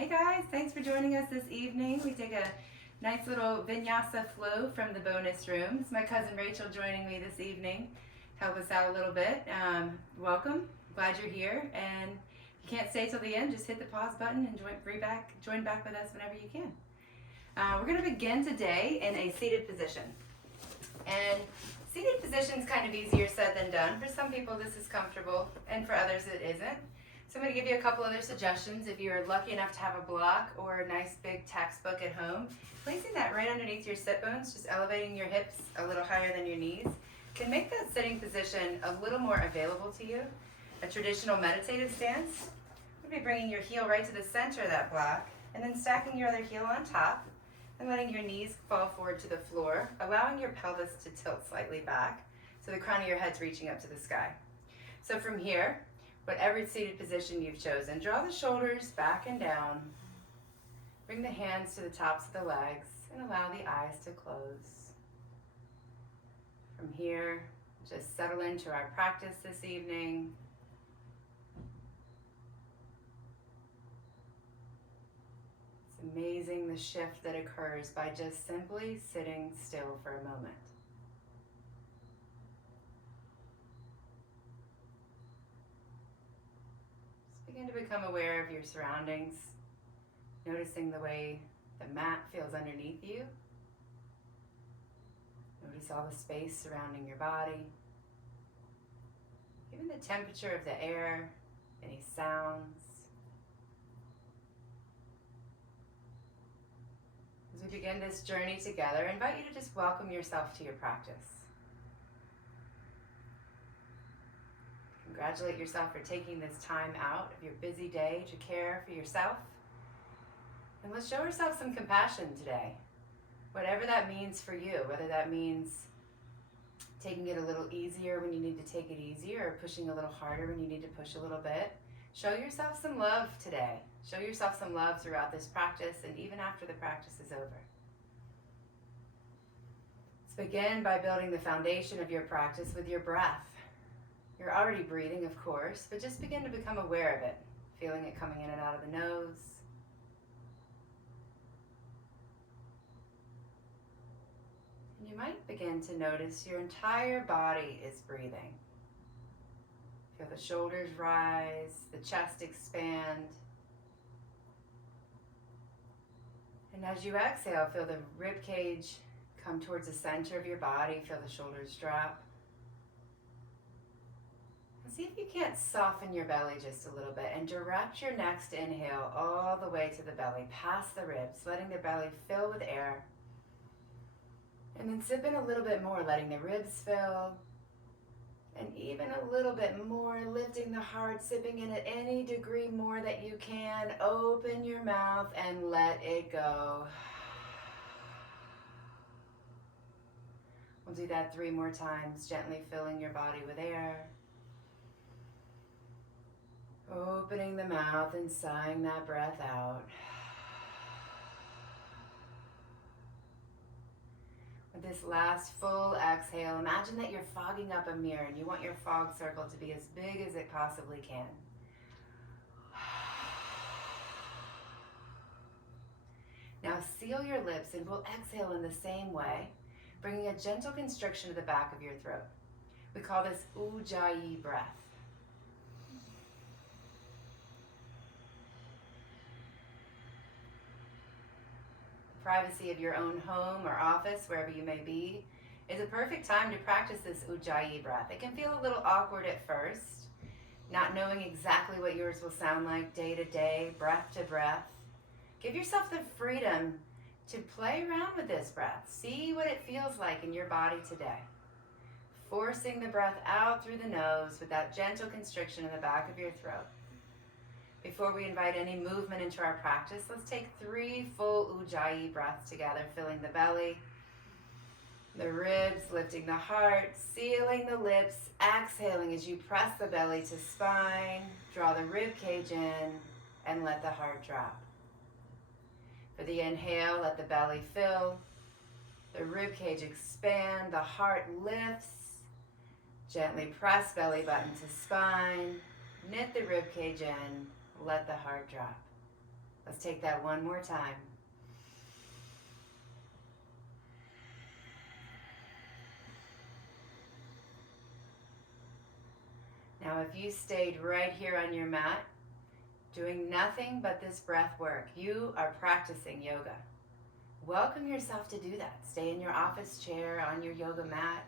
Hey guys, thanks for joining us this evening. We take a nice little vinyasa flow from the bonus rooms. My cousin Rachel joining me this evening to help us out a little bit. Welcome, glad you're here. And if you can't stay till the end, just hit the pause button and join back with us whenever you can. We're going to begin today in a seated position. And seated position is kind of easier said than done. For some people this is comfortable and for others it isn't. So I'm going to give you a couple other suggestions. If you're lucky enough to have a block or a nice big textbook at home, placing that right underneath your sit bones, just elevating your hips a little higher than your knees, can make that sitting position a little more available to you. A traditional meditative stance would be bringing your heel right to the center of that block and then stacking your other heel on top and letting your knees fall forward to the floor, allowing your pelvis to tilt slightly back so the crown of your head's reaching up to the sky. So from here, whatever seated position you've chosen, draw the shoulders back and down. Bring the hands to the tops of the legs and allow the eyes to close. From here, just settle into our practice this evening. It's amazing the shift that occurs by just simply sitting still for a moment. Begin to become aware of your surroundings, noticing the way the mat feels underneath you. Notice all the space surrounding your body, even the temperature of the air, any sounds. As we begin this journey together, I invite you to just welcome yourself to your practice. Congratulate yourself for taking this time out of your busy day to care for yourself. And let's show ourselves some compassion today. Whatever that means for you, whether that means taking it a little easier when you need to take it easier or pushing a little harder when you need to push a little bit. Show yourself some love today. Show yourself some love throughout this practice and even after the practice is over. Let's begin by building the foundation of your practice with your breath. You're already breathing, of course, but just begin to become aware of it, feeling it coming in and out of the nose. And you might begin to notice your entire body is breathing. Feel the shoulders rise, the chest expand. And as you exhale, feel the rib cage come towards the center of your body, feel the shoulders drop. See if you can't soften your belly just a little bit and direct your next inhale all the way to the belly, past the ribs, letting the belly fill with air. And then sip in a little bit more, letting the ribs fill. And even a little bit more, lifting the heart, sipping in at any degree more that you can. Open your mouth and let it go. We'll do that 3 more times, gently filling your body with air. Opening the mouth and sighing that breath out. With this last full exhale, imagine that you're fogging up a mirror and you want your fog circle to be as big as it possibly can. Now seal your lips and we'll exhale in the same way, bringing a gentle constriction to the back of your throat. We call this ujjayi breath. Privacy of your own home or office, wherever you may be, is a perfect time to practice this ujjayi breath. It can feel a little awkward at first, not knowing exactly what yours will sound like day to day, breath to breath. Give yourself the freedom to play around with this breath. See what it feels like in your body today. Forcing the breath out through the nose with that gentle constriction in the back of your throat. Before we invite any movement into our practice, let's take 3 full ujjayi breaths together, filling the belly, the ribs, lifting the heart, sealing the lips, exhaling as you press the belly to spine, draw the rib cage in, and let the heart drop. For the inhale, let the belly fill, the rib cage expand, the heart lifts, gently press belly button to spine, knit the rib cage in, let the heart drop. Let's take that one more time. Now, if you stayed right here on your mat, doing nothing but this breath work, you are practicing yoga. Welcome yourself to do that. Stay in your office chair, on your yoga mat,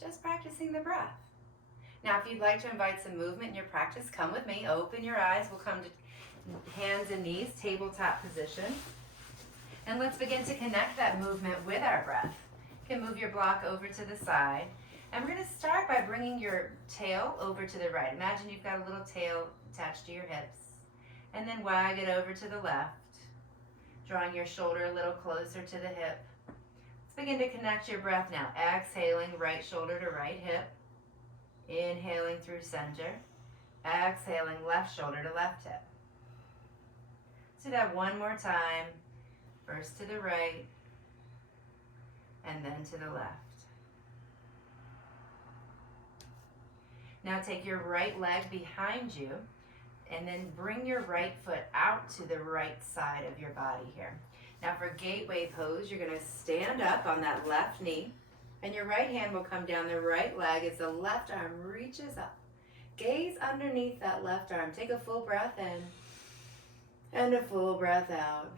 just practicing the breath. Now, if you'd like to invite some movement in your practice, come with me. Open your eyes. We'll come to hands and knees, tabletop position. And let's begin to connect that movement with our breath. You can move your block over to the side. And we're going to start by bringing your tail over to the right. Imagine you've got a little tail attached to your hips. And then wag it over to the left, drawing your shoulder a little closer to the hip. Let's begin to connect your breath now. Exhaling, right shoulder to right hip. Inhaling through center. Exhaling, left shoulder to left hip. Let's do that one more time. First to the right, and then to the left. Now take your right leg behind you, and then bring your right foot out to the right side of your body here. Now for gateway pose, you're going to stand up on that left knee, and your right hand will come down the right leg as the left arm reaches up. Gaze underneath that left arm. Take a full breath in, and a full breath out.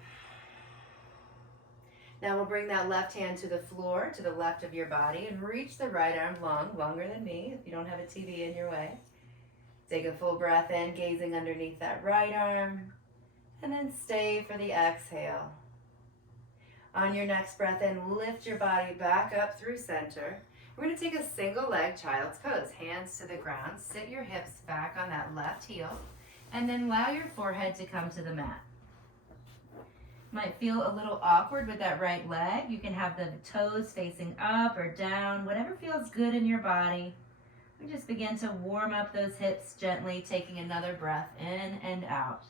Now we'll bring that left hand to the floor, to the left of your body, and reach the right arm long, longer than me if you don't have a TV in your way. Take a full breath in, gazing underneath that right arm, and then stay for the exhale. On your next breath in, lift your body back up through center. We're going to take a single leg child's pose. Hands to the ground, sit your hips back on that left heel, and then allow your forehead to come to the mat. Might feel a little awkward with that right leg. You can have the toes facing up or down, whatever feels good in your body. We just begin to warm up those hips gently, taking another breath in and out.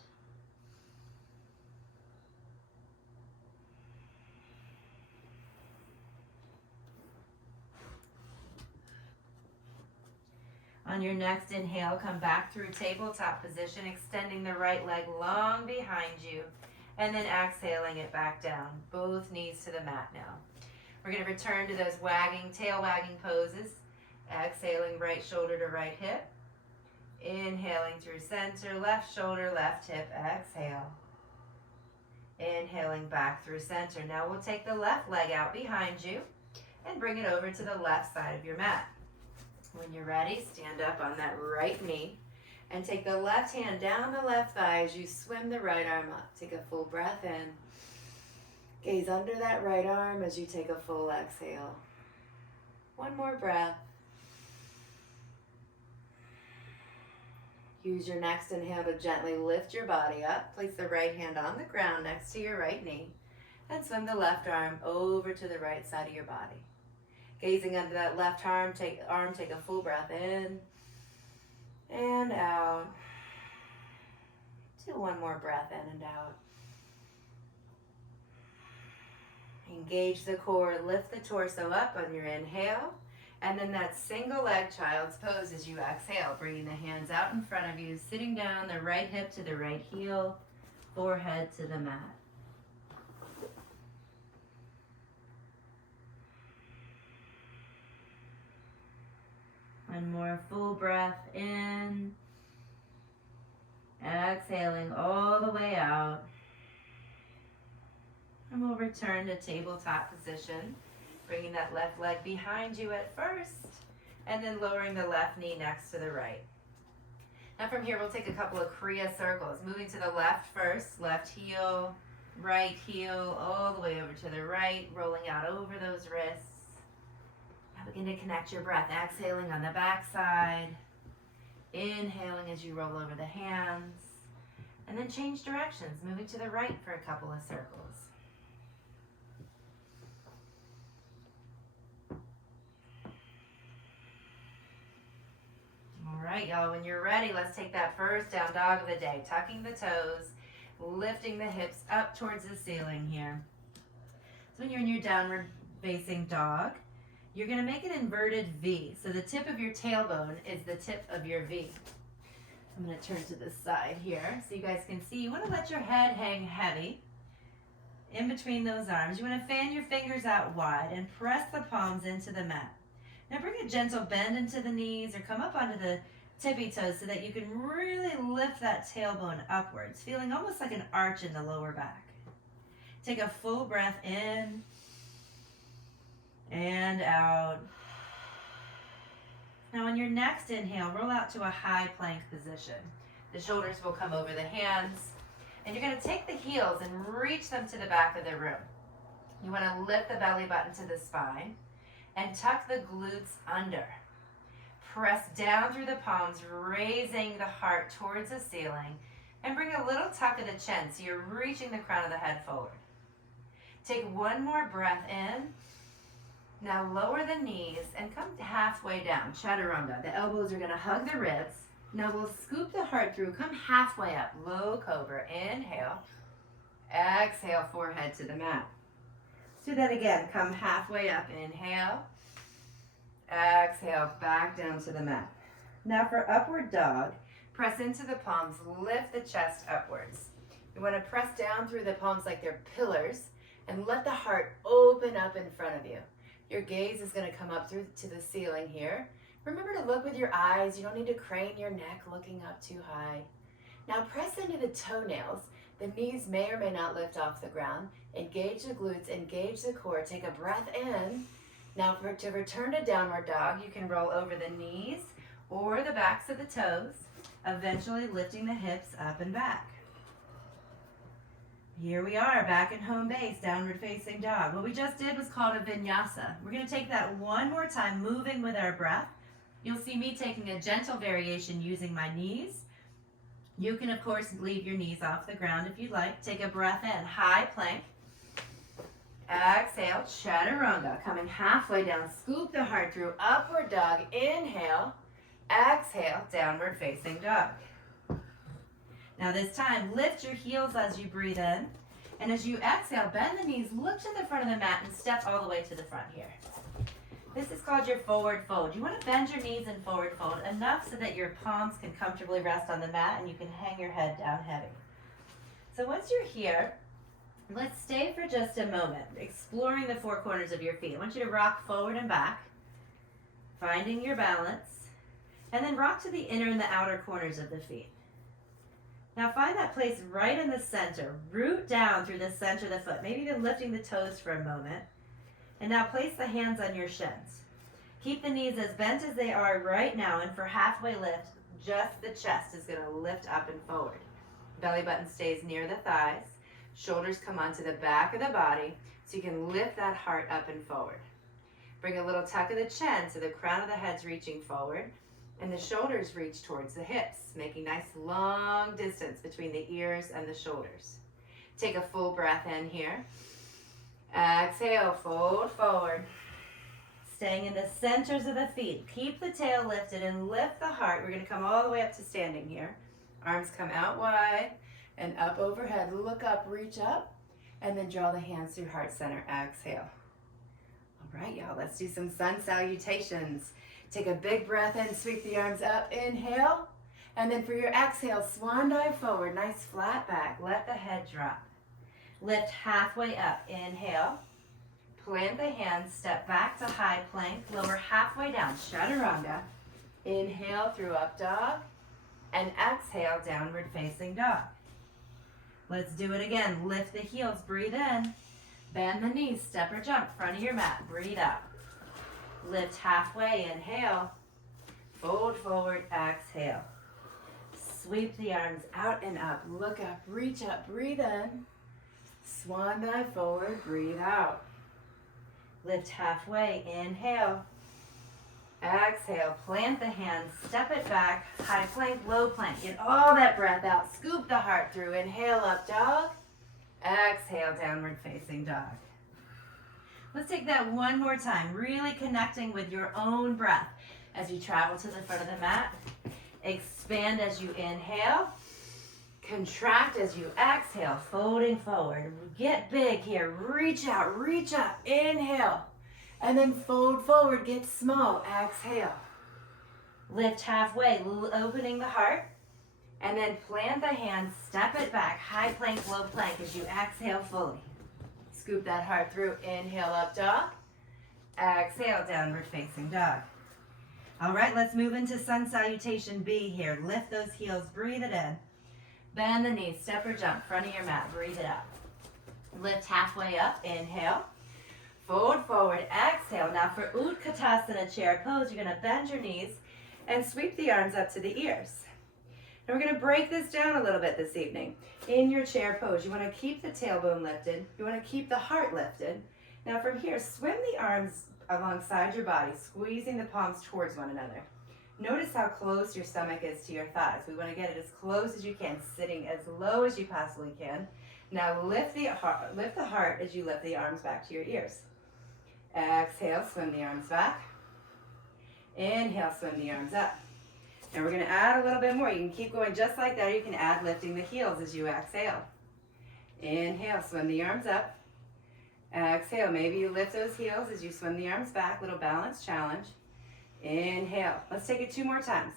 On your next inhale, come back through tabletop position, extending the right leg long behind you. And then exhaling it back down, both knees to the mat now. We're going to return to those tail wagging poses. Exhaling, right shoulder to right hip. Inhaling through center, left shoulder, left hip, exhale. Inhaling back through center. Now we'll take the left leg out behind you and bring it over to the left side of your mat. When you're ready, stand up on that right knee. And take the left hand down the left thigh as you swim the right arm up. Take a full breath in. Gaze under that right arm as you take a full exhale. One more breath. Use your next inhale to gently lift your body up. Place the right hand on the ground next to your right knee. And swim the left arm over to the right side of your body. Gazing under that left arm, take a full breath in. And out. Do one more breath in and out. Engage the core, lift the torso up on your inhale, and then that single leg child's pose as you exhale, bringing the hands out in front of you, sitting down, the right hip to the right heel, forehead to the mat. One more full breath in. Exhaling all the way out. And we'll return to tabletop position, bringing that left leg behind you at first, and then lowering the left knee next to the right. Now from here, we'll take a couple of Kriya circles, moving to the left first, left heel, right heel, all the way over to the right, rolling out over those wrists. Begin to connect your breath, exhaling on the back side, inhaling as you roll over the hands, and then change directions, moving to the right for a couple of circles. All right, y'all, when you're ready, let's take that first down dog of the day, tucking the toes, lifting the hips up towards the ceiling here. So when you're in your downward facing dog, you're going to make an inverted V. So the tip of your tailbone is the tip of your V. I'm going to turn to the side here so you guys can see. You want to let your head hang heavy in between those arms. You want to fan your fingers out wide and press the palms into the mat. Now bring a gentle bend into the knees or come up onto the tippy toes so that you can really lift that tailbone upwards, feeling almost like an arch in the lower back. Take a full breath in and out. Now on your next inhale, roll out to a high plank position. The shoulders will come over the hands, and you're going to take the heels and reach them to the back of the room. You want to lift the belly button to the spine and tuck the glutes under. Press down through the palms, raising the heart towards the ceiling, and bring a little tuck of the chin so you're reaching the crown of the head forward. Take one more breath in. Now lower the knees and come halfway down, chaturanga. The elbows are going to hug the ribs. Now we'll scoop the heart through, come halfway up, low cobra. Inhale, exhale, forehead to the mat. Let's do that again. Come halfway up, inhale, exhale, back down to the mat. Now for upward dog, press into the palms, lift the chest upwards. You want to press down through the palms like they're pillars and let the heart open up in front of you. Your gaze is going to come up through to the ceiling here. Remember to look with your eyes. You don't need to crane your neck looking up too high. Now press into the toenails. The knees may or may not lift off the ground. Engage the glutes, engage the core. Take a breath in. Now to return to downward dog, you can roll over the knees or the backs of the toes, eventually lifting the hips up and back. Here we are, back in home base, downward facing dog. What we just did was called a vinyasa. We're going to take that one more time, moving with our breath. You'll see me taking a gentle variation using my knees. You can, of course, leave your knees off the ground if you'd like. Take a breath in, high plank. Exhale, chaturanga. Coming halfway down, scoop the heart through, upward dog. Inhale, exhale, downward facing dog. Now this time, lift your heels as you breathe in. And as you exhale, bend the knees, look to the front of the mat, and step all the way to the front here. This is called your forward fold. You want to bend your knees in forward fold enough so that your palms can comfortably rest on the mat and you can hang your head down heavy. So once you're here, let's stay for just a moment, exploring the four corners of your feet. I want you to rock forward and back, finding your balance, and then rock to the inner and the outer corners of the feet. Now find that place right in the center. Root down through the center of the foot, maybe even lifting the toes for a moment. And now place the hands on your shins. Keep the knees as bent as they are right now, and for halfway lift, just the chest is going to lift up and forward. Belly button stays near the thighs. Shoulders come onto the back of the body so you can lift that heart up and forward. Bring a little tuck of the chin so the crown of the head's reaching forward and the shoulders reach towards the hips, making nice long distance between the ears and the shoulders. Take a full breath in here. Exhale, fold forward. Staying in the centers of the feet. Keep the tail lifted and lift the heart. We're going to come all the way up to standing here. Arms come out wide and up overhead. Look up, reach up, and then draw the hands through heart center. Exhale. All right, y'all, let's do some sun salutations. Take a big breath in, sweep the arms up, inhale. And then for your exhale, swan dive forward, nice flat back. Let the head drop. Lift halfway up, inhale. Plant the hands, step back to high plank, lower halfway down, chaturanga. Inhale through up dog, and exhale, downward facing dog. Let's do it again. Lift the heels, breathe in. Bend the knees, step or jump, front of your mat, breathe out. Lift halfway, inhale. Fold forward, exhale. Sweep the arms out and up, look up, reach up, breathe in. Swan dive forward, breathe out. Lift halfway, inhale. Exhale, plant the hands, step it back, high plank, low plank. Get all that breath out, scoop the heart through. Inhale, up dog. Exhale, downward facing dog. Let's take that one more time, really connecting with your own breath as you travel to the front of the mat. Expand as you inhale. Contract as you exhale, folding forward. Get big here, reach out, reach up, inhale. And then fold forward, get small, exhale. Lift halfway, opening the heart. And then plant the hands, step it back, high plank, low plank as you exhale fully. Scoop that heart through. Inhale, up dog. Exhale, downward facing dog. All right, let's move into sun salutation B here. Lift those heels, breathe it in. Bend the knees, step or jump, front of your mat, breathe it out. Lift halfway up, inhale. Fold forward, exhale. Now for Utkatasana chair pose, you're gonna bend your knees And sweep the arms up to the ears. Now we're going to break this down a little bit this evening. In your chair pose, you want to keep the tailbone lifted. You want to keep the heart lifted. Now from here, swim the arms alongside your body, squeezing the palms towards one another. Notice how close your stomach is to your thighs. We want to get it as close as you can, sitting as low as you possibly can. Now lift the heart as you lift the arms back to your ears. Exhale, swim the arms back. Inhale, swim the arms up. And we're going to add a little bit more. You can keep going just like that. You can add lifting the heels as you exhale. Inhale, swim the arms up. Exhale, maybe you lift those heels as you swim the arms back. Little balance challenge. Inhale. Let's take it 2 more times.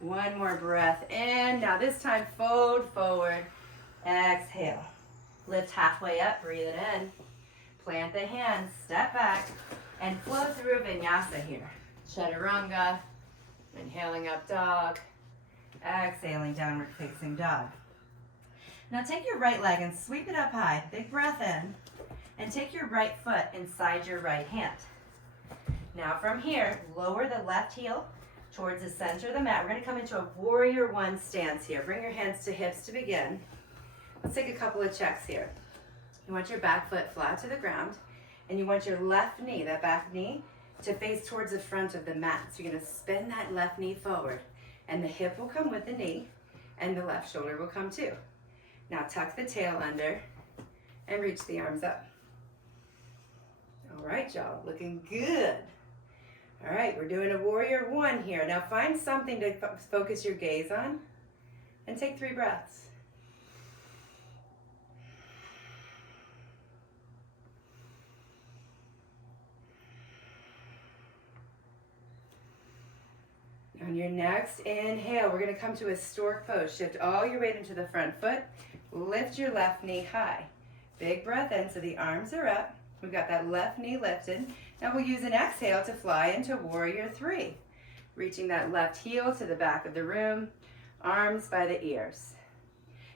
One more breath in. Now this time, fold forward. Exhale. Lift halfway up, breathe it in. Plant the hands, step back, and flow through Vinyasa here. Chaturanga, inhaling up dog, exhaling downward facing dog. Now take your right leg and sweep it up high. Big breath in. And take your right foot inside your right hand. Now from here, lower the left heel towards the center of the mat. We're going to come into a warrior one stance here. Bring your hands to hips to begin. Let's take a couple of checks here. You want your back foot flat to the ground, and you want your left knee, that back knee, to face towards the front of the mat. So you're going to spin that left knee forward, and the hip will come with the knee, and the left shoulder will come too. Now tuck the tail under, and reach the arms up. All right, y'all, looking good. All right, we're doing a warrior one here. Now find something to focus your gaze on, and take 3 breaths. On your next inhale, we're going to come to a stork pose. Shift all your weight into the front foot. Lift your left knee high. Big breath in so the arms are up. We've got that left knee lifted. Now we'll use an exhale to fly into warrior 3. Reaching that left heel to the back of the room. Arms by the ears.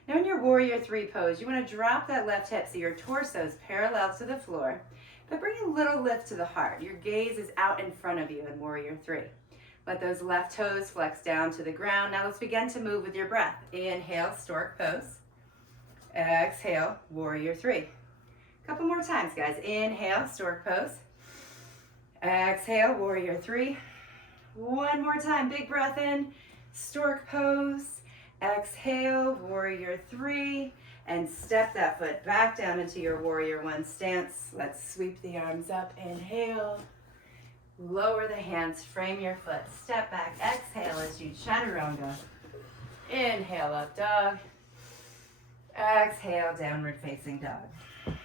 Now in your warrior 3 pose, you want to drop that left hip so your torso is parallel to the floor. But bring a little lift to the heart. Your gaze is out in front of you in warrior 3. Let those left toes flex down to the ground. Now let's begin to move with your breath. Inhale, stork pose. Exhale, warrior 3. Couple more times, guys. Inhale, stork pose. Exhale, warrior 3. One more time, big breath in, stork pose. Exhale, warrior 3. And step that foot back down into your warrior 1 stance. Let's sweep the arms up. Inhale. Lower the hands, frame your foot, step back, exhale as you chaturanga. Inhale, up dog. Exhale, downward facing dog.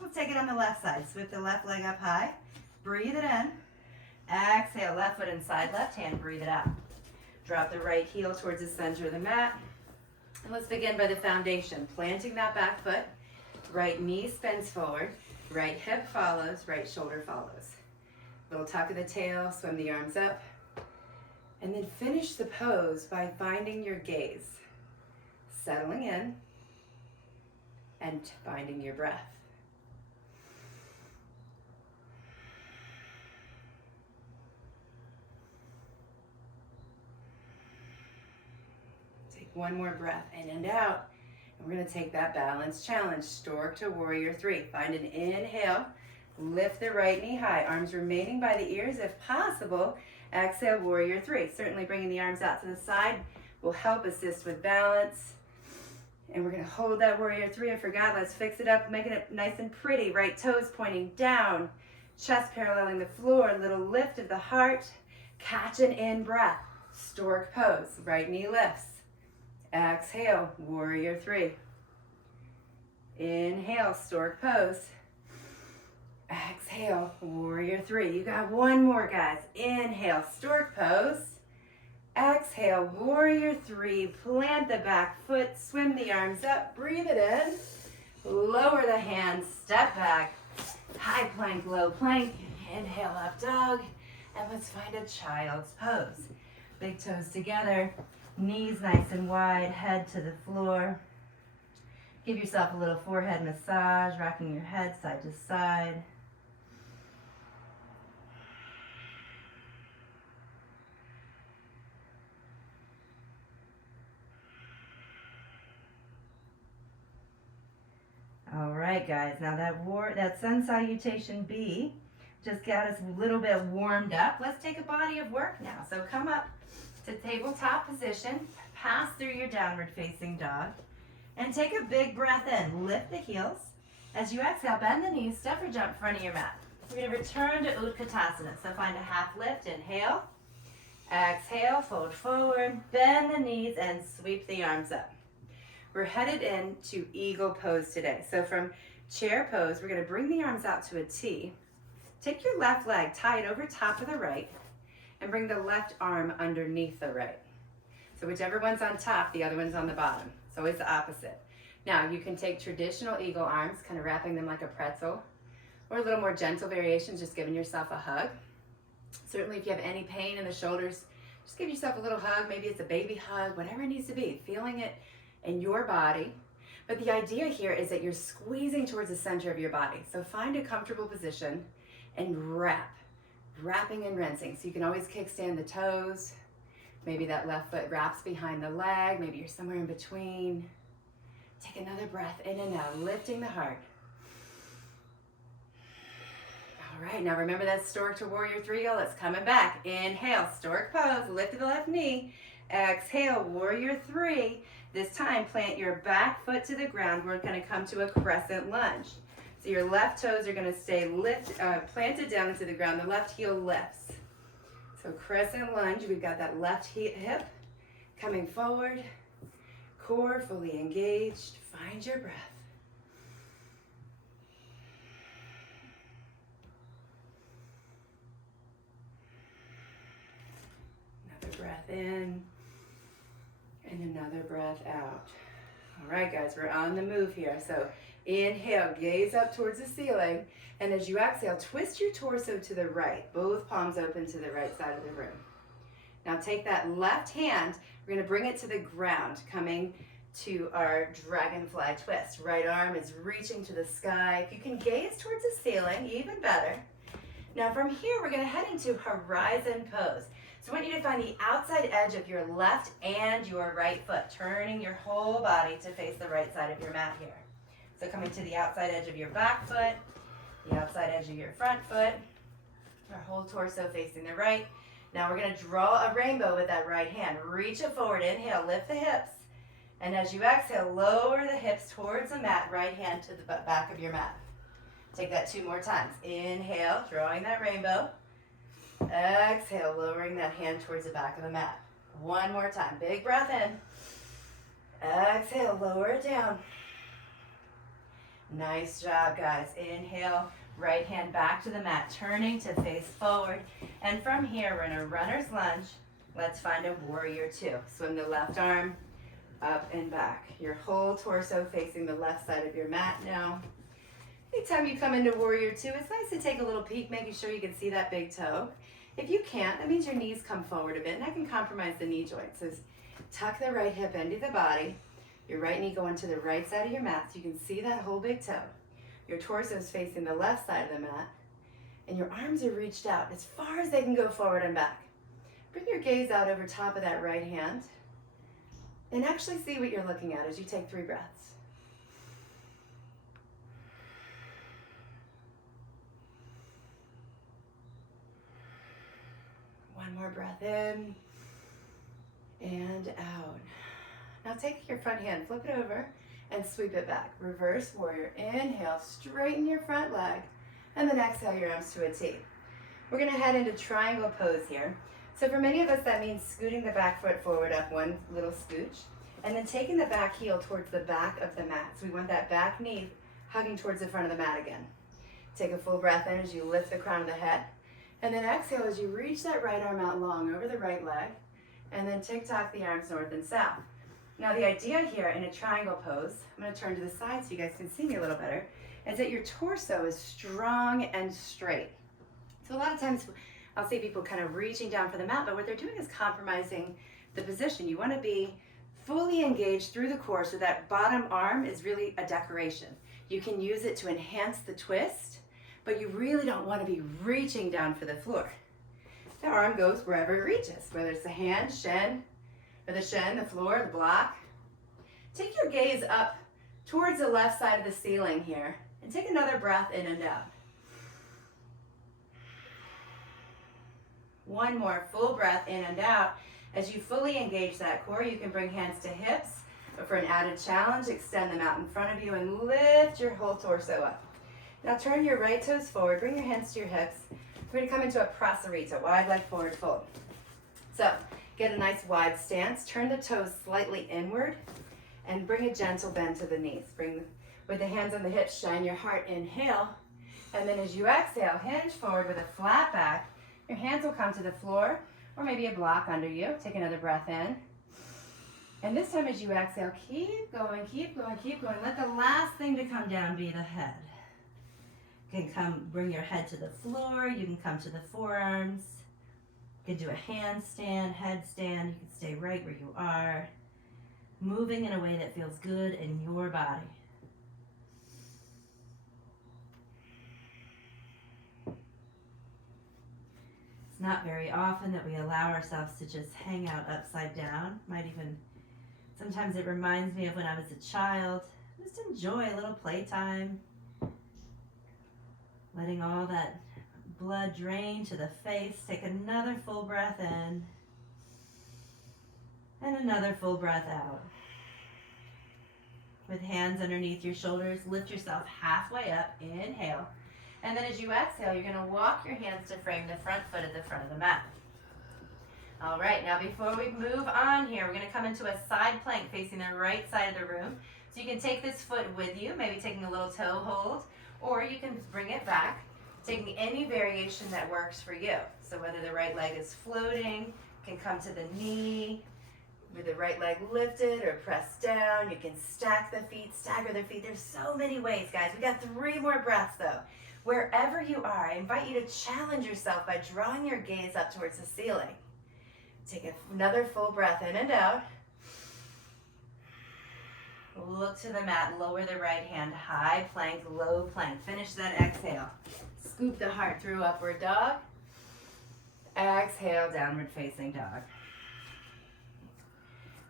Let's take it on the left side. Sweep the left leg up high. Breathe it in. Exhale, left foot inside, left hand, breathe it out. Drop the right heel towards the center of the mat. And let's begin by the foundation. Planting that back foot. Right knee spins forward. Right hip follows, right shoulder follows. Little tuck of the tail, swim the arms up. And then finish the pose by finding your gaze. Settling in and finding your breath. Take one more breath in and out. And we're going to take that balance challenge. Stork to warrior 3. Find an inhale. Lift the right knee high, arms remaining by the ears if possible. Exhale, warrior 3. Certainly bringing the arms out to the side will help assist with balance. And we're going to hold that warrior 3. I forgot, let's fix it up, making it nice and pretty. Right toes pointing down, chest paralleling the floor, little lift of the heart. Catch an in breath, stork pose. Right knee lifts. Exhale, warrior 3. Inhale, stork pose. Exhale, warrior three. You got one more, guys. Inhale, stork pose. Exhale, warrior three. Plant the back foot, swim the arms up, breathe it in. Lower the hands, step back. High plank, low plank. Inhale, up dog. And let's find a child's pose. Big toes together, knees nice and wide, head to the floor. Give yourself a little forehead massage, rocking your head side to side. All right, guys, now that sun salutation B just got us a little bit warmed up. Let's take a body of work now. So come up to tabletop position, pass through your downward facing dog, and take a big breath in. Lift the heels. As you exhale, bend the knees, step or jump in front of your mat. We're going to return to Utkatasana. So find a half lift, inhale. Exhale, fold forward, bend the knees, and sweep the arms up. We're headed into eagle pose today. So from chair pose, we're going to bring the arms out to a T. Take your left leg, tie it over top of the right, and bring the left arm underneath the right. So whichever one's on top, the other one's on the bottom. It's always the opposite. Now you can take traditional eagle arms, kind of wrapping them like a pretzel, or a little more gentle variations, just giving yourself a hug. Certainly if you have any pain in the shoulders, just give yourself a little hug. Maybe it's a baby hug, whatever it needs to be, feeling it in your body. But the idea here is that you're squeezing towards the center of your body. So find a comfortable position and wrapping and rinsing. So you can always kickstand the toes. Maybe that left foot wraps behind the leg. Maybe you're somewhere in between. Take another breath in and out, lifting the heart. All right, now remember that stork to warrior three. It's coming back. Inhale, stork pose, lift to the left knee. Exhale, warrior three. This time, plant your back foot to the ground. We're going to come to a crescent lunge. So your left toes are going to stay planted down into the ground. The left heel lifts. So crescent lunge, we've got that left hip coming forward. Core fully engaged. Find your breath. Another breath in. And another breath out. All right, guys, we're on the move here. So inhale, gaze up towards the ceiling. And as you exhale, twist your torso to the right. Both palms open to the right side of the room. Now take that left hand. We're going to bring it to the ground, coming to our dragonfly twist. Right arm is reaching to the sky. If you can gaze towards the ceiling, even better. Now from here, we're going to head into horizon pose. So I want you to find the outside edge of your left and your right foot, turning your whole body to face the right side of your mat here. So coming to the outside edge of your back foot, the outside edge of your front foot, our whole torso facing the right. Now we're going to draw a rainbow with that right hand. Reach it forward, inhale, lift the hips. And as you exhale, lower the hips towards the mat, right hand to the back of your mat. Take that 2 more times. Inhale, drawing that rainbow. Exhale, lowering that hand towards the back of the mat. 1 more time. Big breath in. Exhale, lower it down. Nice job, guys. Inhale, right hand back to the mat, turning to face forward. And from here, we're in a runner's lunge. Let's find a warrior two. Swim the left arm up and back. Your whole torso facing the left side of your mat now. Anytime you come into warrior two, it's nice to take a little peek, making sure you can see that big toe. If you can't, that means your knees come forward a bit, and that can compromise the knee joint. So tuck the right hip into the body, your right knee going to the right side of your mat so you can see that whole big toe. Your torso is facing the left side of the mat, and your arms are reached out as far as they can go forward and back. Bring your gaze out over top of that right hand, and actually see what you're looking at as you take 3 breaths. One more breath in and out. Now take your front hand, flip it over, and sweep it back. Reverse warrior. Inhale, straighten your front leg, and then exhale your arms to a T. We're going to head into triangle pose here. So for many of us, that means scooting the back foot forward up 1 little scooch, and then taking the back heel towards the back of the mat. So we want that back knee hugging towards the front of the mat again. Take a full breath in as you lift the crown of the head. And then exhale as you reach that right arm out long over the right leg. And then tick-tock the arms north and south. Now the idea here in a triangle pose, I'm going to turn to the side so you guys can see me a little better, is that your torso is strong and straight. So a lot of times I'll see people kind of reaching down for the mat, but what they're doing is compromising the position. You want to be fully engaged through the core so that bottom arm is really a decoration. You can use it to enhance the twist, but you really don't want to be reaching down for the floor. The arm goes wherever it reaches, whether it's the hand, shin, or the shin, the floor, the block. Take your gaze up towards the left side of the ceiling here, and take another breath in and out. One more full breath in and out. As you fully engage that core, you can bring hands to hips, but for an added challenge, extend them out in front of you and lift your whole torso up. Now turn your right toes forward, bring your hands to your hips. We're going to come into a prasarita, wide leg forward fold. So get a nice wide stance, turn the toes slightly inward, and bring a gentle bend to the knees. Bring with the hands on the hips, shine your heart, inhale, and then as you exhale, hinge forward with a flat back. Your hands will come to the floor, or maybe a block under you. Take another breath in. And this time as you exhale, keep going, keep going, keep going. Let the last thing to come down be the head. You can bring your head to the floor. You can come to the forearms. You can do a handstand, headstand. You can stay right where you are. Moving in a way that feels good in your body. It's not very often that we allow ourselves to just hang out upside down. Sometimes it reminds me of when I was a child. Just enjoy a little playtime. Letting all that blood drain to the face. Take another full breath in. And another full breath out. With hands underneath your shoulders, lift yourself halfway up. Inhale. And then as you exhale, you're going to walk your hands to frame the front foot at the front of the mat. All right, now before we move on here, we're going to come into a side plank facing the right side of the room. So you can take this foot with you, maybe taking a little toe hold, or you can bring it back, taking any variation that works for you. So whether the right leg is floating, you can come to the knee, with the right leg lifted or pressed down. You can stack the feet, stagger the feet. There's so many ways, guys. We got 3 more breaths though. Wherever you are, I invite you to challenge yourself by drawing your gaze up towards the ceiling. Take another full breath in and out. Look to the mat, lower the right hand, high plank, low plank. Finish that exhale. Scoop the heart through upward dog. Exhale, downward facing dog.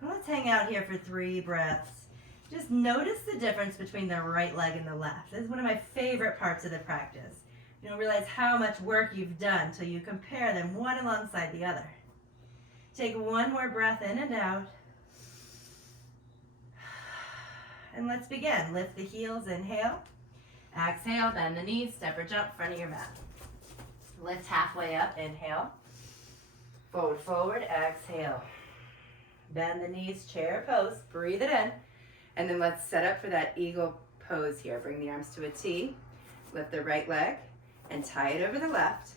Let's hang out here for 3 breaths. Just notice the difference between the right leg and the left. This is one of my favorite parts of the practice. You don't realize how much work you've done till you compare them one alongside the other. Take 1 more breath in and out. And let's begin. Lift the heels, inhale. Exhale, bend the knees, step or jump, front of your mat. Lift halfway up, inhale. Forward, forward, exhale. Bend the knees, chair pose, breathe it in. And then let's set up for that eagle pose here. Bring the arms to a T, lift the right leg, and tie it over the left.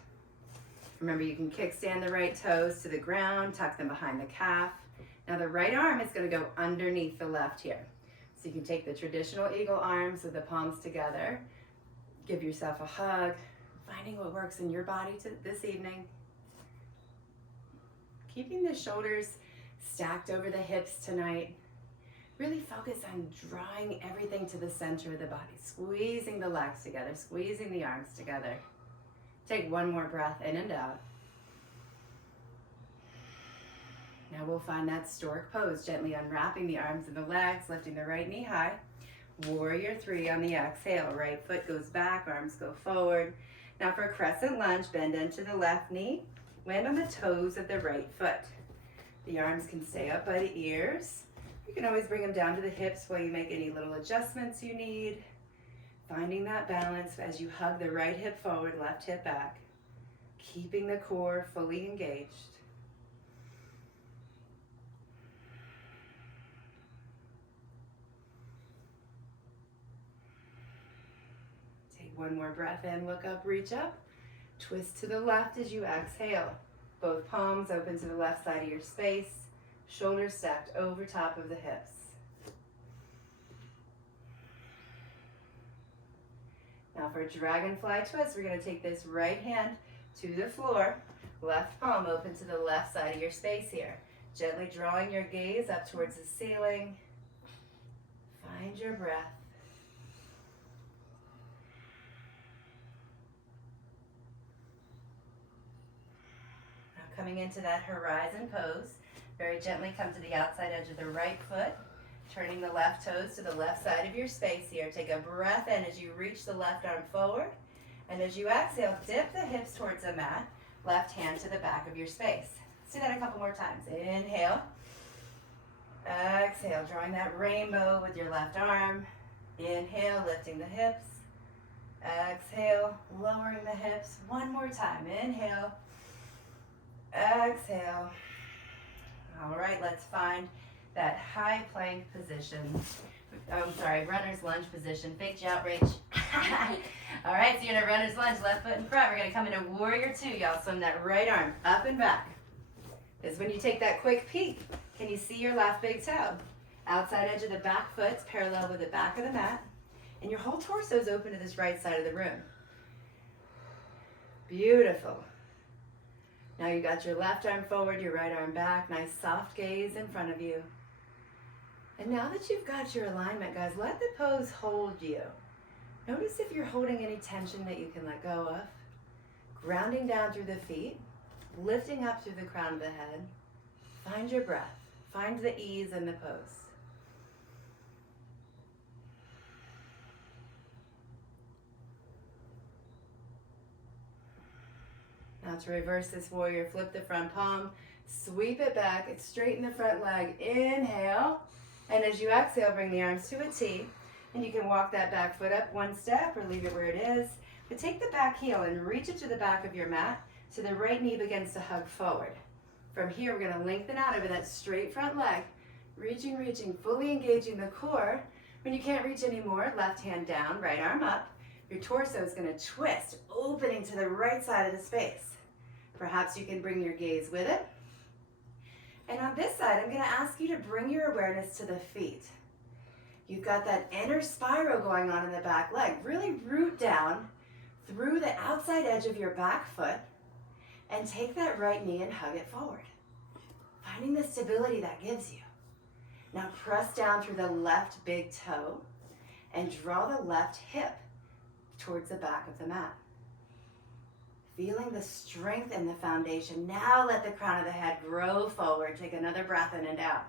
Remember, you can kickstand the right toes to the ground, tuck them behind the calf. Now the right arm is going to go underneath the left here. So you can take the traditional eagle arms with the palms together, give yourself a hug, finding what works in your body this evening. Keeping the shoulders stacked over the hips tonight. Really focus on drawing everything to the center of the body, squeezing the legs together, squeezing the arms together. Take 1 more breath in and out. Now we'll find that stork pose, gently unwrapping the arms and the legs, lifting the right knee high. Warrior 3 on the exhale. Right foot goes back, arms go forward. Now for crescent lunge, bend into the left knee, land on the toes of the right foot. The arms can stay up by the ears. You can always bring them down to the hips while you make any little adjustments you need. Finding that balance as you hug the right hip forward, left hip back. Keeping the core fully engaged. Take One more breath in, look up, reach up. Twist to the left as you exhale. Both palms open to the left side of your space. Shoulders stacked over top of the hips. Now for dragonfly twist, we're going to take this right hand to the floor. Left palm open to the left side of your space here. Gently drawing your gaze up towards the ceiling. Find your breath. Now coming into that horizon pose, very gently come to the outside edge of the right foot, turning the left toes to the left side of your space here. Take a breath in as you reach the left arm forward, and as you exhale, dip the hips towards the mat, left hand to the back of your space. Let's do that a couple more times. Inhale. Exhale, drawing that rainbow with your left arm. Inhale, lifting the hips. Exhale, lowering the hips. One more time. Inhale. Exhale. All right, let's find that high plank position. Runner's lunge position. Big jump, Rach. All right, so you're in a runner's lunge, left foot in front. We're gonna come into warrior two. Y'all swim that right arm up and back. This is when you take that quick peek. Can you see your left big toe? Outside edge of the back foot's parallel with the back of the mat. And your whole torso is open to this right side of the room. Beautiful. Now you got your left arm forward, your right arm back. Nice soft gaze in front of you. And now that you've got your alignment, guys, let the pose hold you. Notice if you're holding any tension that you can let go of. Grounding down through the feet, lifting up through the crown of the head. Find your breath. Find the ease in the pose. Now to reverse this warrior, flip the front palm, sweep it back, straighten the front leg, inhale. And as you exhale, bring the arms to a T. And you can walk that back foot up one step or leave it where it is. But take the back heel and reach it to the back of your mat so the right knee begins to hug forward. From here, we're gonna lengthen out over that straight front leg. Reaching, fully engaging the core. When you can't reach anymore, left hand down, right arm up. Your torso is gonna twist, opening to the right side of the space. Perhaps you can bring your gaze with it. And on this side, I'm gonna ask you to bring your awareness to the feet. You've got that inner spiral going on in the back leg. Really root down through the outside edge of your back foot and take that right knee and hug it forward. Finding the stability that gives you. Now press down through the left big toe and draw the left hip towards the back of the mat. Feeling the strength in the foundation. Now let the crown of the head grow forward. Take another breath in and out.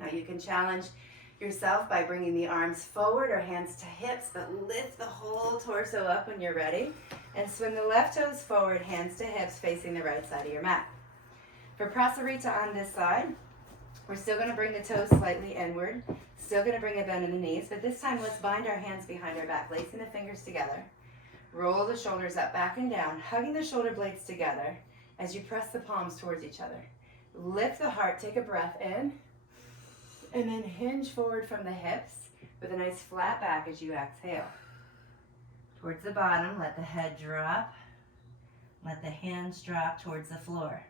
Now you can challenge yourself by bringing the arms forward or hands to hips, but lift the whole torso up when you're ready. And swing the left toes forward, hands to hips, facing the right side of your mat. For prasarita on this side, we're still going to bring the toes slightly inward. Still going to bring a bend in the knees, but this time let's bind our hands behind our back, lacing the fingers together. Roll the shoulders up, back and down, hugging the shoulder blades together as you press the palms towards each other. Lift the heart, take a breath in, and then hinge forward from the hips with a nice flat back as you exhale. Towards the bottom, let the head drop. Let the hands drop towards the floor.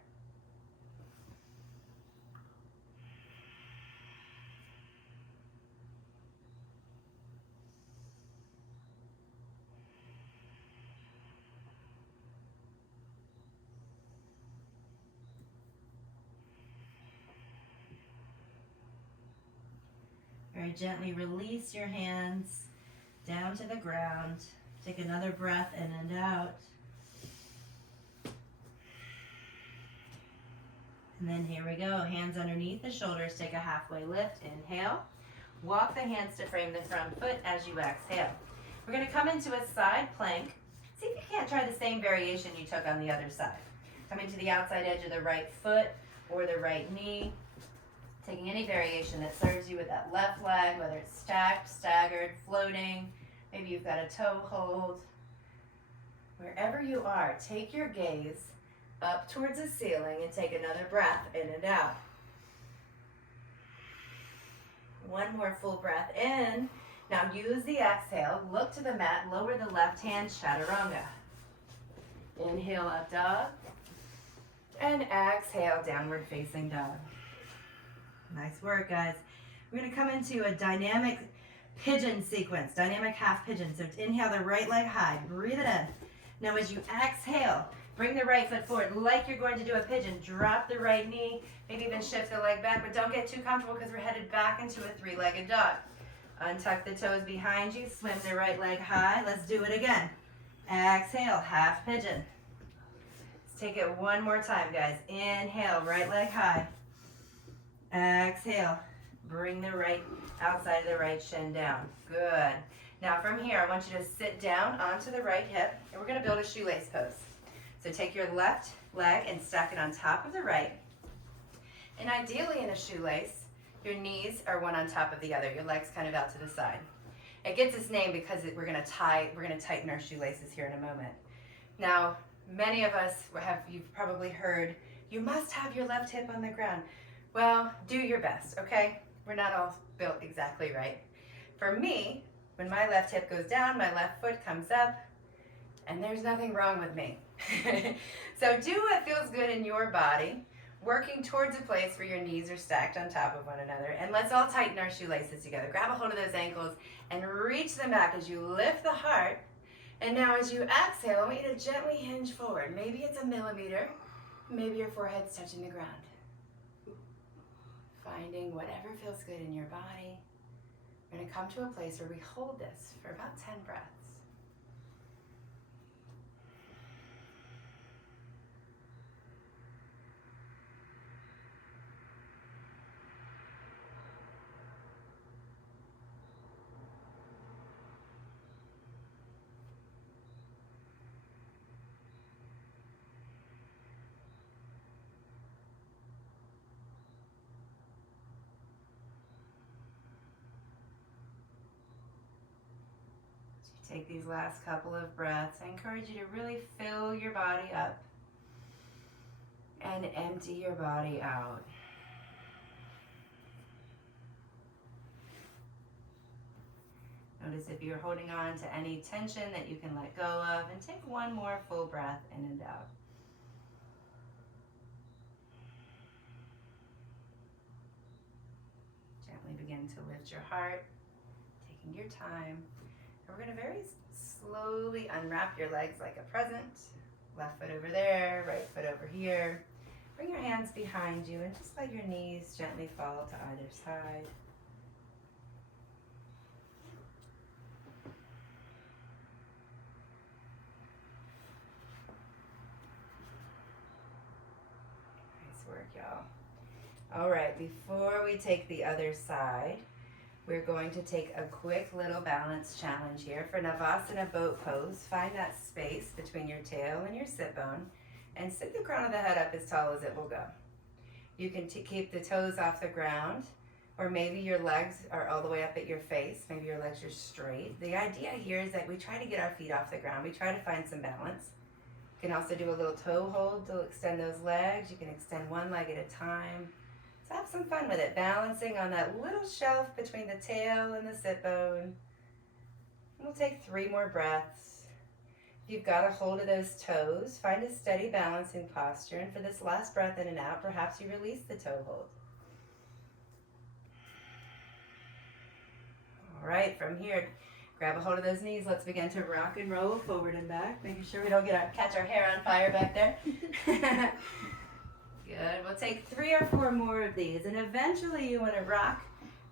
Very gently release your hands down to the ground. Take another breath in and out. And then here we go. Hands underneath the shoulders. Take a halfway lift. Inhale. Walk the hands to frame the front foot as you exhale. We're going to come into a side plank. See if you can't try the same variation you took on the other side. Coming to the outside edge of the right foot or the right knee. Taking any variation that serves you with that left leg, whether it's stacked, staggered, floating. Maybe you've got a toe hold. Wherever you are, take your gaze up towards the ceiling and take another breath in and out. One more full breath in, Now use the exhale, look to the mat, lower the left hand, chaturanga. Inhale up dog, and exhale, downward facing dog. Nice work, guys. We're gonna come into a dynamic pigeon sequence, dynamic half pigeon. So inhale the right leg high, breathe it in. Now as you exhale, bring the right foot forward like you're going to do a pigeon. Drop the right knee, maybe even shift the leg back, but don't get too comfortable because we're headed back into a three-legged dog. Untuck the toes behind you, swim the right leg high. Let's do it again. Exhale, half pigeon. Let's take it one more time, guys. Inhale, right leg high. Exhale, bring the right outside of the right shin down. Good. Now from here, I want you to sit down onto the right hip, and we're going to build a shoelace pose. So take your left leg and stack it on top of the right. And ideally in a shoelace, your knees are one on top of the other. Your legs kind of out to the side. It gets its name because we're going to tighten our shoelaces here in a moment. Now, many of us you've probably heard, you must have your left hip on the ground. Well, do your best, okay? We're not all built exactly right. For me, when my left hip goes down, my left foot comes up, and there's nothing wrong with me. So do what feels good in your body, working towards a place where your knees are stacked on top of one another. And let's all tighten our shoelaces together. Grab a hold of those ankles and reach them back as you lift the heart. And now as you exhale, I want you to gently hinge forward. Maybe it's a millimeter. Maybe your forehead's touching the ground. Finding whatever feels good in your body. We're going to come to a place where we hold this for about 10 breaths. Take these last couple of breaths. I encourage you to really fill your body up and empty your body out. Notice if you're holding on to any tension that you can let go of, and take one more full breath in and out. Gently begin to lift your heart, taking your time. And we're going to very slowly unwrap your legs like a present. Left foot over there, right foot over here. Bring your hands behind you and just let your knees gently fall to either side. Nice work, y'all. All right, before we take the other side, we're going to take a quick little balance challenge here for Navasana boat pose. Find that space between your tail and your sit bone and sit the crown of the head up as tall as it will go. You can keep the toes off the ground, or maybe your legs are all the way up at your face. Maybe your legs are straight. The idea here is that we try to get our feet off the ground. We try to find some balance. You can also do a little toe hold to extend those legs. You can extend one leg at a time. So have some fun with it, balancing on that little shelf between the tail and the sit bone. We'll take 3 more breaths. If you've got a hold of those toes, find a steady balancing posture. And for this last breath in and out, perhaps you release the toe hold. All right, from here, grab a hold of those knees. Let's begin to rock and roll forward and back, making sure we don't catch our hair on fire back there. Good. We'll take 3 or 4 more of these, and eventually you want to rock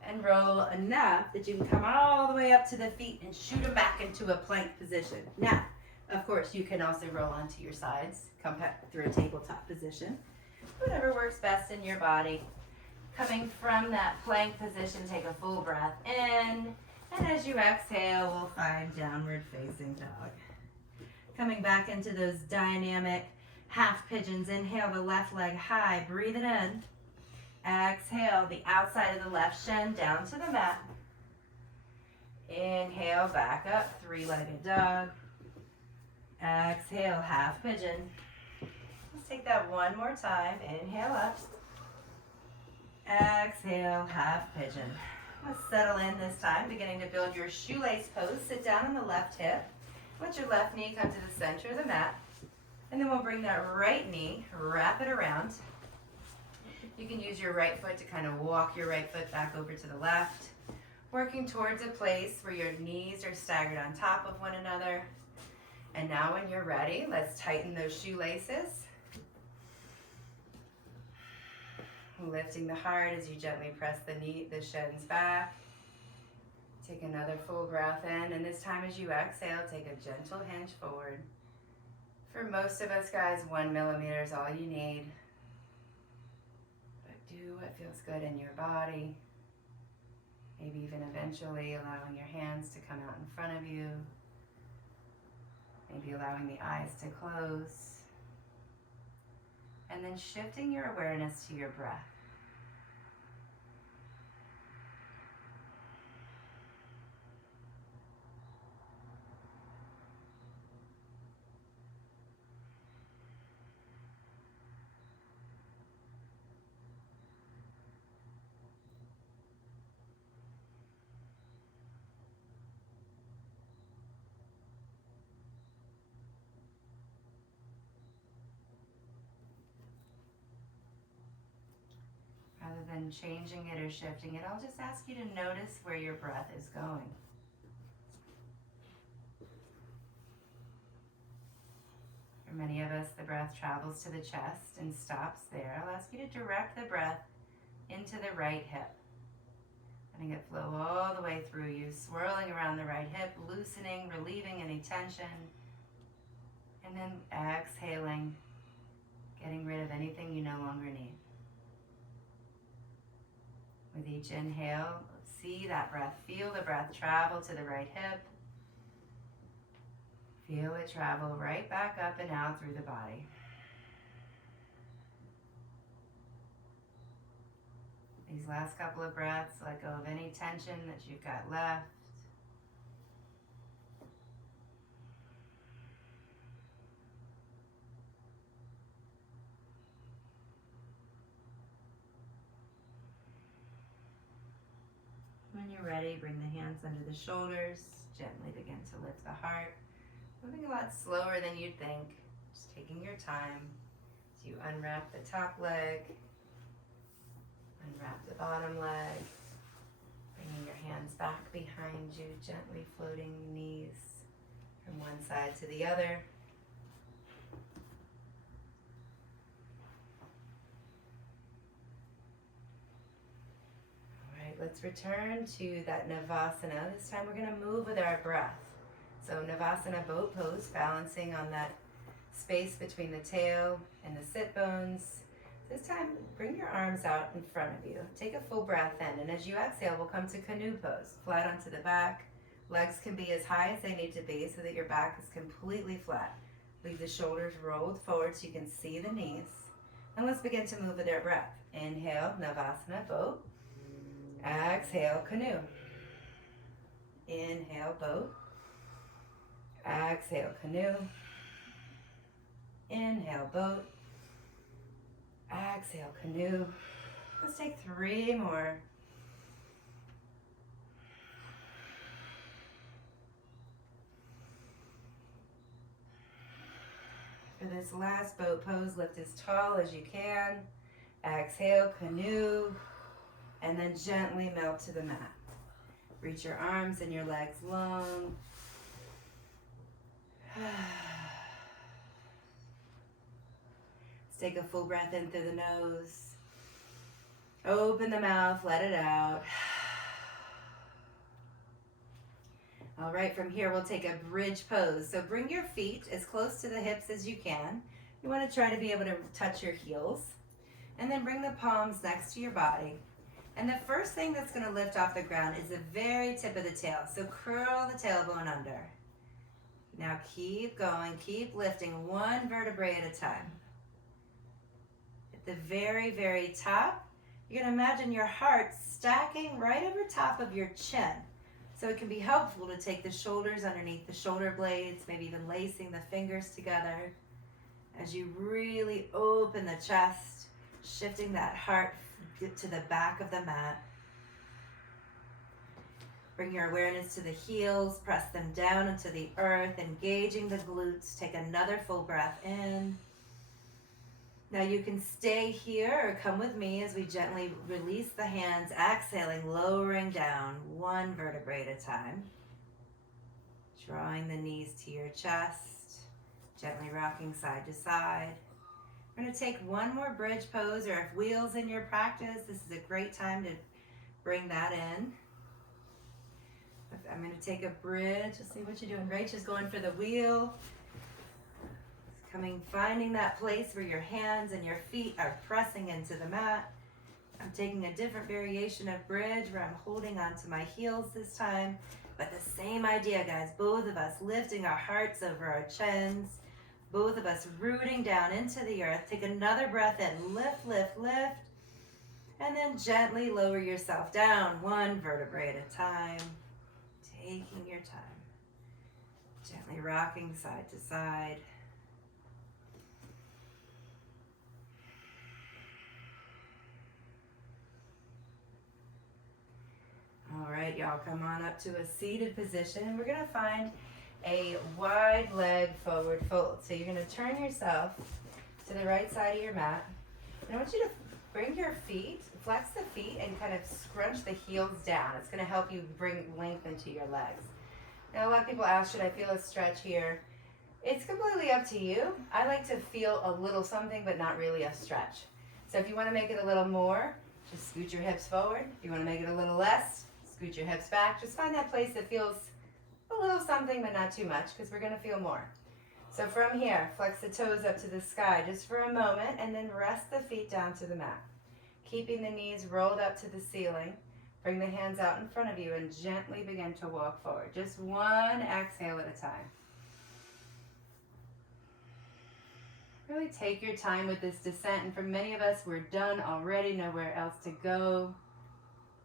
and roll enough that you can come all the way up to the feet and shoot them back into a plank position. Now, of course, you can also roll onto your sides, come back through a tabletop position. Whatever works best in your body. Coming from that plank position, take a full breath in, and as you exhale, we'll find downward facing dog. Coming back into those dynamic half pigeons. Inhale the left leg high, breathe it in. Exhale the outside of the left shin down to the mat. Inhale, back up, 3-legged dog. Exhale, half pigeon. Let's take that one more time. Inhale up. Exhale, half pigeon. Let's settle in this time, beginning to build your shoelace pose. Sit down on the left hip. Let your left knee come to the center of the mat. And then we'll bring that right knee, wrap it around. You can use your right foot to kind of walk your right foot back over to the left, working towards a place where your knees are staggered on top of one another. And now when you're ready, let's tighten those shoelaces. Lifting the heart as you gently press the shins back. Take another full breath in, and this time as you exhale, take a gentle hinge forward. For most of us guys, 1 millimeter is all you need. But do what feels good in your body. Maybe even eventually allowing your hands to come out in front of you. Maybe allowing the eyes to close. And then shifting your awareness to your breath. Rather than changing it or shifting it, I'll just ask you to notice where your breath is going. For many of us, the breath travels to the chest and stops there. I'll ask you to direct the breath into the right hip. Letting it flow all the way through you, swirling around the right hip, loosening, relieving any tension. And then exhaling, getting rid of anything you no longer need. With each inhale, see that breath, feel the breath travel to the right hip. Feel it travel right back up and out through the body. These last couple of breaths, let go of any tension that you've got left. When you're ready, bring the hands under the shoulders. Gently begin to lift the heart. Moving a lot slower than you'd think. Just taking your time as you unwrap the top leg, unwrap the bottom leg, bringing your hands back behind you, gently floating the knees from one side to the other. Let's return to that Navasana. This time we're going to move with our breath. So Navasana boat pose, balancing on that space between the tail and the sit bones. This time, bring your arms out in front of you. Take a full breath in, and as you exhale, we'll come to canoe pose. Flat onto the back. Legs can be as high as they need to be so that your back is completely flat. Leave the shoulders rolled forward so you can see the knees. And let's begin to move with our breath. Inhale, Navasana boat. Exhale, canoe. Inhale, boat. Exhale, canoe. Inhale, boat. Exhale, canoe. Let's take 3 more. For this last boat pose, lift as tall as you can. Exhale, canoe. And then gently melt to the mat. Reach your arms and your legs long. Let's take a full breath in through the nose. Open the mouth, let it out. All right, from here we'll take a bridge pose. So bring your feet as close to the hips as you can. You want to try to be able to touch your heels. And then bring the palms next to your body. And the first thing that's going to lift off the ground is the very tip of the tail. So curl the tailbone under. Now keep going, keep lifting one vertebrae at a time. At the very, very top, you're going to imagine your heart stacking right over top of your chin. So it can be helpful to take the shoulders underneath the shoulder blades, maybe even lacing the fingers together as you really open the chest, shifting that heart to the back of the mat. Bring your awareness to the heels, press them down into the earth, engaging the glutes. Take another full breath in. Now you can stay here or come with me as we gently release the hands, exhaling, lowering down one vertebrae at a time. Drawing the knees to your chest, gently rocking side to side. We're going to take one more bridge pose, or if wheels in your practice, this is a great time to bring that in. I'm going to take a bridge. Let's see what you're doing. Rachel's going for the wheel. Finding that place where your hands and your feet are pressing into the mat. I'm taking a different variation of bridge where I'm holding onto my heels this time. But the same idea, guys. Both of us lifting our hearts over our chins. Both of us rooting down into the earth. Take another breath in. Lift, lift, lift. And then gently lower yourself down one vertebrae at a time. Taking your time. Gently rocking side to side. All right, y'all, come on up to a seated position, and we're gonna find a wide leg forward fold. So you're gonna turn yourself to the right side of your mat. And I want you to bring your feet, flex the feet, and kind of scrunch the heels down. It's gonna help you bring length into your legs. Now, a lot of people ask, should I feel a stretch here? It's completely up to you. I like to feel a little something, but not really a stretch. So if you wanna make it a little more, just scoot your hips forward. If you wanna make it a little less, scoot your hips back. Just find that place that feels a little something, but not too much, because we're gonna feel more. So from here, flex the toes up to the sky just for a moment, and then rest the feet down to the mat. Keeping the knees rolled up to the ceiling. Bring the hands out in front of you and gently begin to walk forward. Just one exhale at a time. Really take your time with this descent, and for many of us, we're done already, nowhere else to go.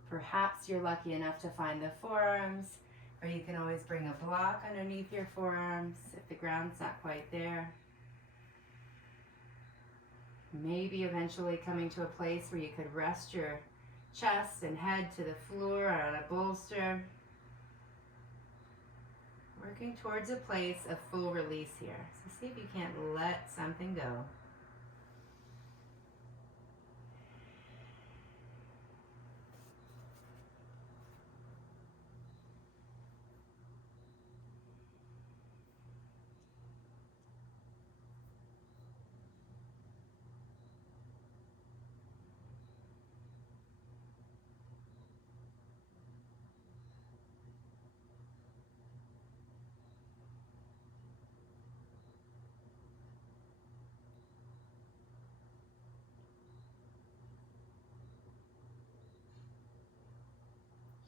Perhaps you're lucky enough to find the forearms, or you can always bring a block underneath your forearms if the ground's not quite there. Maybe eventually coming to a place where you could rest your chest and head to the floor or on a bolster. Working towards a place of full release here. So see if you can't let something go.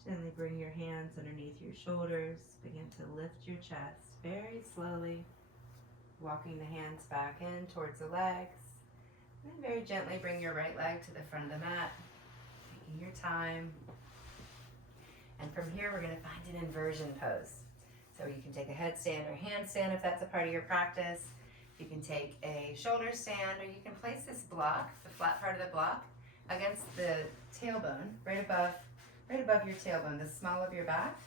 Gently bring your hands underneath your shoulders. Begin to lift your chest very slowly. Walking the hands back in towards the legs. And then very gently bring your right leg to the front of the mat. Taking your time. And from here we're going to find an inversion pose. So you can take a headstand or handstand if that's a part of your practice. You can take a shoulder stand, or you can place this block, the flat part of the block, against the tailbone, right above your tailbone, the small of your back.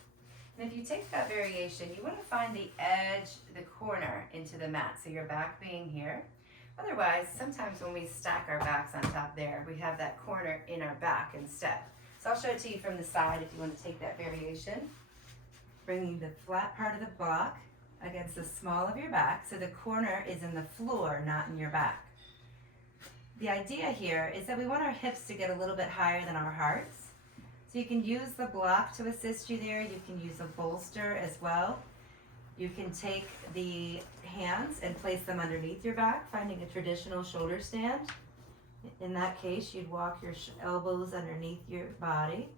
And if you take that variation, you want to find the edge, the corner into the mat, so your back being here. Otherwise, sometimes when we stack our backs on top there, we have that corner in our back instead. So I'll show it to you from the side if you want to take that variation. Bringing the flat part of the block against the small of your back, so the corner is in the floor, not in your back. The idea here is that we want our hips to get a little bit higher than our hearts. So you can use the block to assist you there. You can use a bolster as well. You can take the hands and place them underneath your back, finding a traditional shoulder stand. In that case, you'd walk your elbows underneath your body,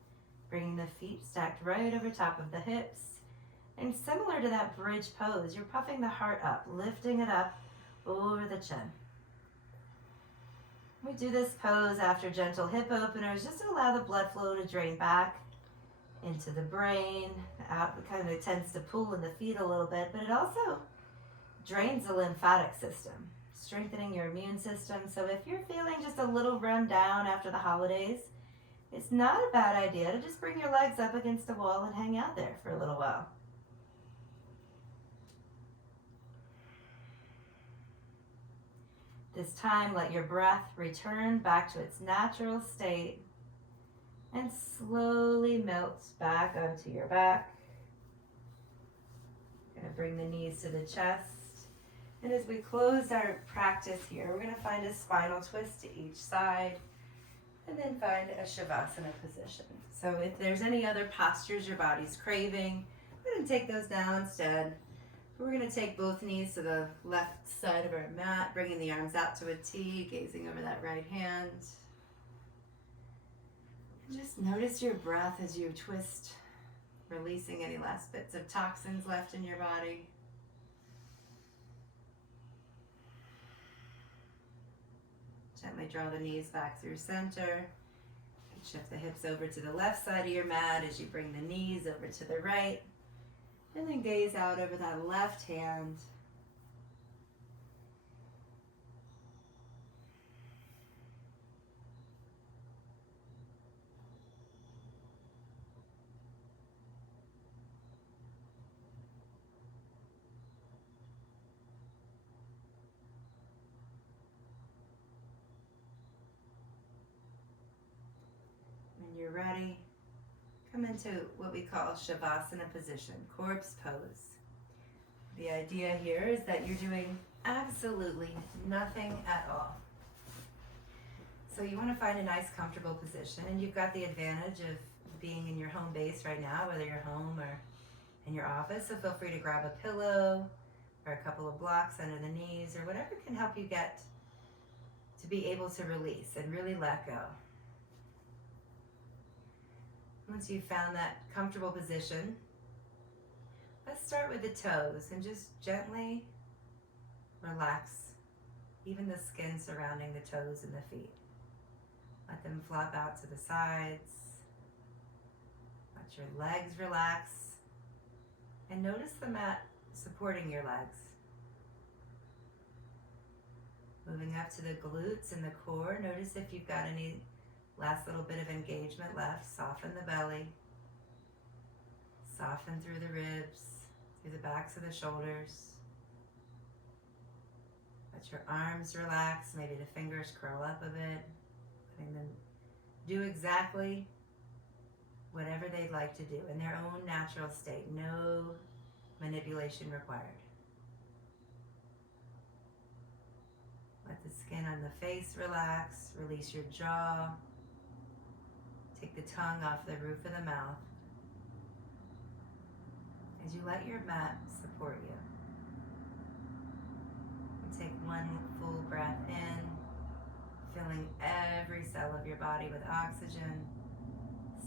bringing the feet stacked right over top of the hips. And similar to that bridge pose, you're puffing the heart up, lifting it up over the chin. We do this pose after gentle hip openers just to allow the blood flow to drain back into the brain. It kind of tends to pull in the feet a little bit, but it also drains the lymphatic system, strengthening your immune system. So if you're feeling just a little run down after the holidays, it's not a bad idea to just bring your legs up against the wall and hang out there for a little while. This time, let your breath return back to its natural state and slowly melt back onto your back. You're going to bring the knees to the chest. And as we close our practice here, we're going to find a spinal twist to each side and then find a shavasana position. So if there's any other postures your body's craving, we're going to take those now instead. We're going to take both knees to the left side of our mat, bringing the arms out to a T, gazing over that right hand. And just notice your breath as you twist, releasing any last bits of toxins left in your body. Gently draw the knees back through center. Shift the hips over to the left side of your mat as you bring the knees over to the right. And then gaze out over that left hand. When you're ready, come into what we call shavasana position, corpse pose. The idea here is that you're doing absolutely nothing at all. So you want to find a nice comfortable position, and you've got the advantage of being in your home base right now, whether you're home or in your office, so feel free to grab a pillow or a couple of blocks under the knees or whatever can help you get to be able to release and really let go. Once you've found that comfortable position, let's start with the toes and just gently relax even the skin surrounding the toes and the feet. Let them flop out to the sides. Let your legs relax. And notice the mat supporting your legs. Moving up to the glutes and the core, notice if you've got any last little bit of engagement left. Soften the belly. Soften through the ribs, through the backs of the shoulders. Let your arms relax. Maybe the fingers curl up a bit. Letting them do exactly whatever they'd like to do in their own natural state. No manipulation required. Let the skin on the face relax. Release your jaw. Take the tongue off the roof of the mouth as you let your mat support you. And take one full breath in, filling every cell of your body with oxygen.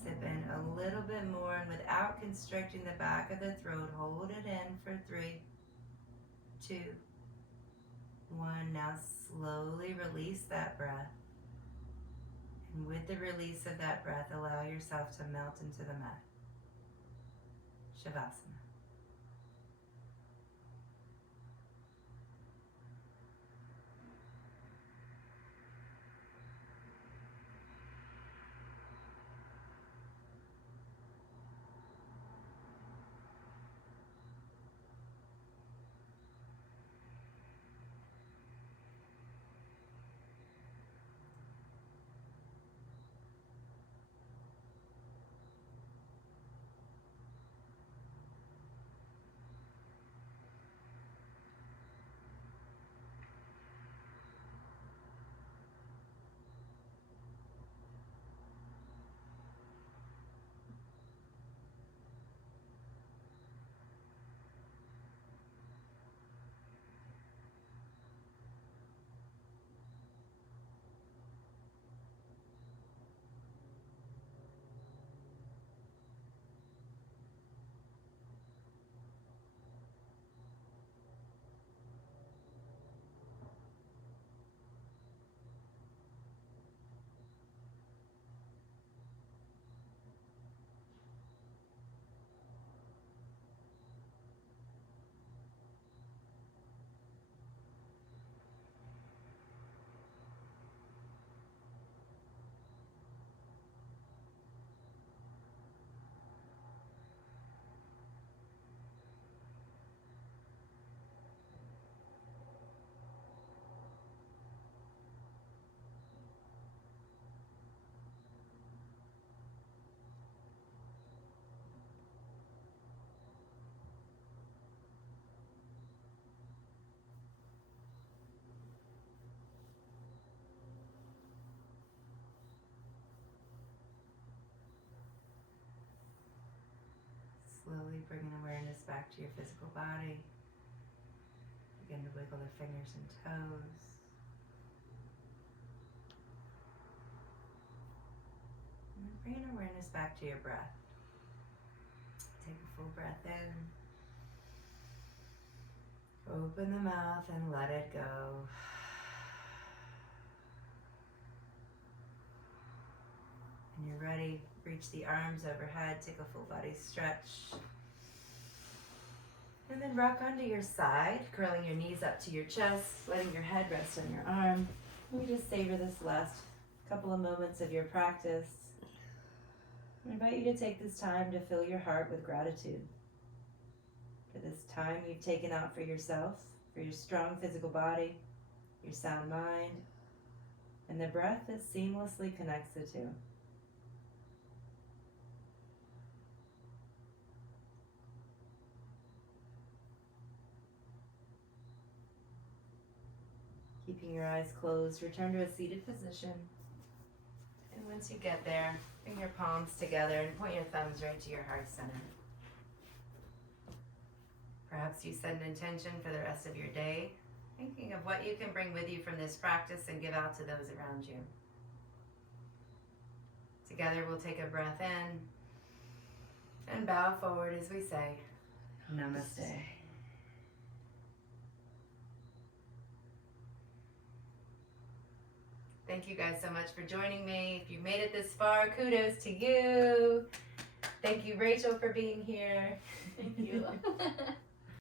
Sip in a little bit more, and without constricting the back of the throat, hold it in for 3, 2, 1. Now slowly release that breath. And with the release of that breath, allow yourself to melt into the mat. Shavasana. bringing awareness back to your physical body. Begin to wiggle the fingers and toes. And then bringing awareness back to your breath. Take a full breath in. Open the mouth and let it go. When you're ready, reach the arms overhead, take a full body stretch. And then rock onto your side, curling your knees up to your chest, letting your head rest on your arm. We just savor this last couple of moments of your practice. I invite you to take this time to fill your heart with gratitude for this time you've taken out for yourself, for your strong physical body, your sound mind, and the breath that seamlessly connects the two. Keeping your eyes closed, return to a seated position. And once you get there, bring your palms together and point your thumbs right to your heart center. Perhaps you set an intention for the rest of your day, thinking of what you can bring with you from this practice and give out to those around you. Together we'll take a breath in and bow forward as we say, Namaste. Thank you guys so much for joining me. If you made it this far, kudos to you. Thank you, Rachel, for being here. Thank you.